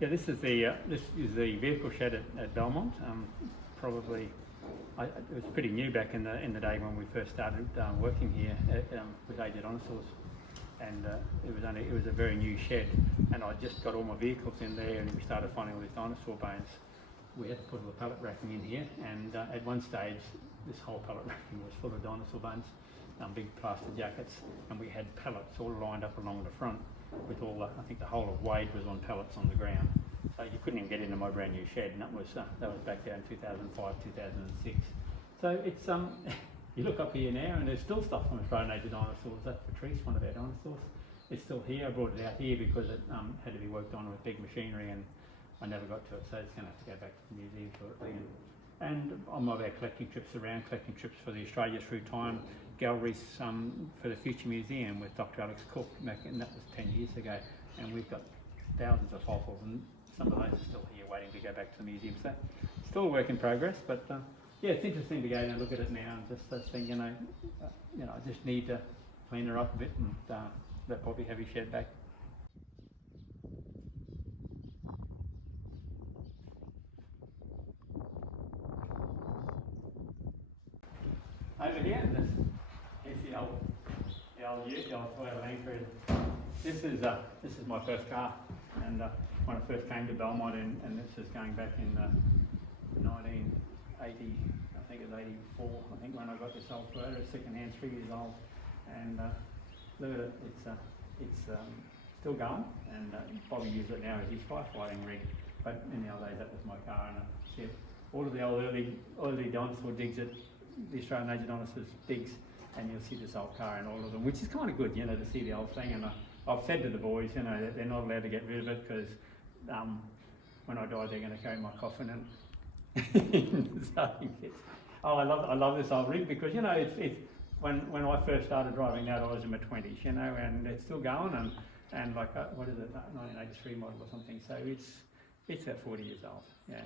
Yeah, this is the vehicle shed at Belmont. Probably, it was pretty new back in the day when we first started working here with Age of Dinosaurs, and it was a very new shed. And I just got all my vehicles in there, and we started finding all these dinosaur bones. We had to put all the pallet racking in here, and at one stage, this whole pallet racking was full of dinosaur bones, big plaster jackets, and we had pallets all lined up along the front with all the, I think the whole of Wade was on pallets on the ground. So you couldn't even get into my brand new shed, and that was back there in 2005, 2006. So it's you look up here now, and there's still stuff from Australian Age of Dinosaurs. That's Patrice, one of our dinosaurs. It's still here. I brought it out here because it had to be worked on with big machinery, and I never got to it, so it's going to have to go back to the museum shortly. And on one of our collecting trips around, collecting trips for the Australia Through Time galleries for the Future Museum with Dr. Alex Cook, and that was 10 years ago. And we've got thousands of fossils, and some of those are still here waiting to go back to the museum. So still a work in progress, but yeah, it's interesting to go and look at it now and just think, I just need to clean her up a bit, and they'll probably have his shed back. Over here, this is the old Ute, the old Toyota LandCruiser. This is my first car, and when I first came to Belmont, and this is going back in 1980, I think it was 84. I think when I got this old Toyota, it's second-hand, 3 years old, and look at it, it's still going, and Bobby uses it now as his firefighting rig. But in the old days, that was my car, and see all of the old early dinosaur digs at the Australian Age of Dinosaurs digs, and you'll see this old car in all of them, which is kind of good, to see the old thing. And I've said to the boys, that they're not allowed to get rid of it because when I die, they're going to carry my coffin. And so I love this old rig because it's when I first started driving that, I was in my 20s, and it's still going, and like what is it, 1983 model or something. So it's about 40 years old, yeah.